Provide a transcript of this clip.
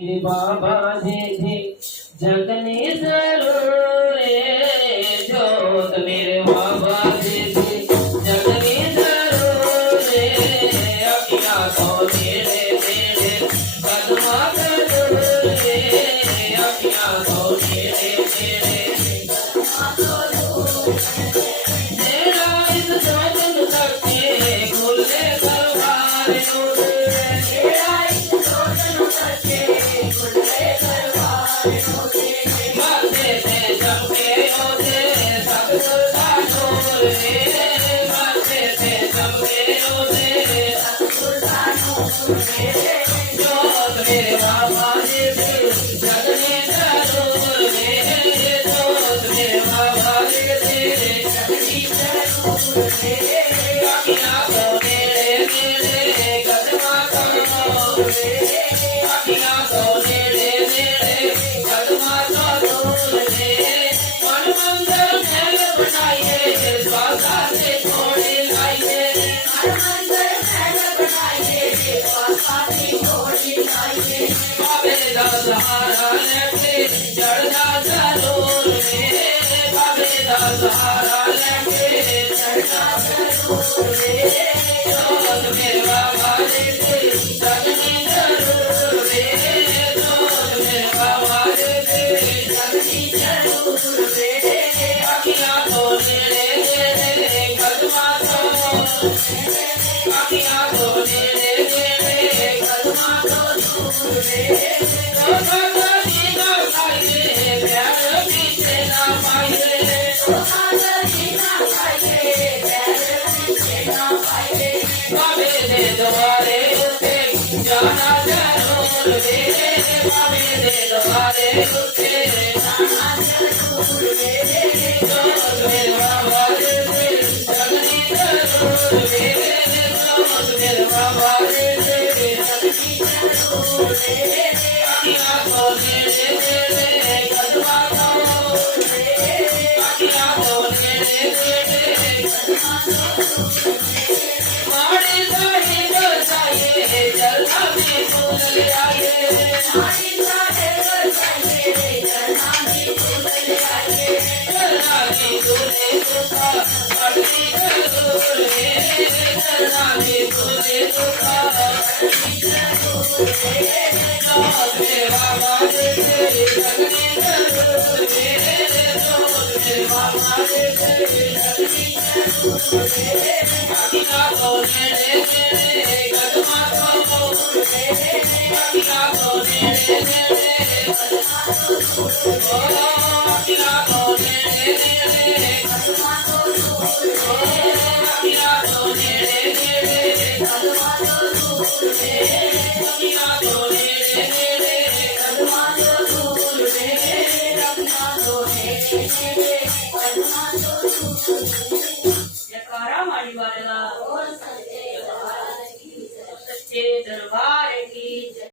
मेरे बाबा जी थी जगनी जरूर जोत मेरे बाबा जी थी जगनी जरूर अखियां तो मेरे मेरे कदमा कदूर अखियां तो मेरे मेरे तेरा इस जोत करके खुले दरबार मेरे बाबा जी जगने जरूर जोत मेरे बाबा जी जगनी जरूर अखियां तो मेरे मेरे कदमा कदूर अखियां तो मेरे मेरे कदमा कदूर मन मंदिर महल बनाइए बाबा से थोड़ी लाइए बाबे दा सहारा लेके चढ़ना जरूर बाबे दा सहारा लेके चढ़ना जरूर जोत मेरे बाबा जी जगनी जरूर जोत मेरे बाबा जी जगनी जरूर अखियां तो मेरे मेरे कदमा तो अखियां तो मेरे मेरे कदमा तो द्वारे जाना जरूर बाबे दे द्वारे जाना जरूर मेरे बाबा जगनी जरूर मेरे बाबा जगनी जरूर अखियां तो मेरे मेरे कदमा तो अखियां तो मेरे मेरे माड़ी साड़ी जो चाहिए जलना में फूल ले आए माड़ी साड़ी जो चाहिए जलना में फूल ले आए जलना में दूल्हे दुखा पगड़ी जरूर जलना में दूल्हे दुखा पगड़ी जरूर जोत मेरे बाबा जी जगनी जरूर जोत मेरे बाबा जी जगनी जरूर अखियां तो मेरे मेरे कदमा तो अखियां तो मेरे मेरे कदमा तो अखियां तो मेरे मेरे कदमा तो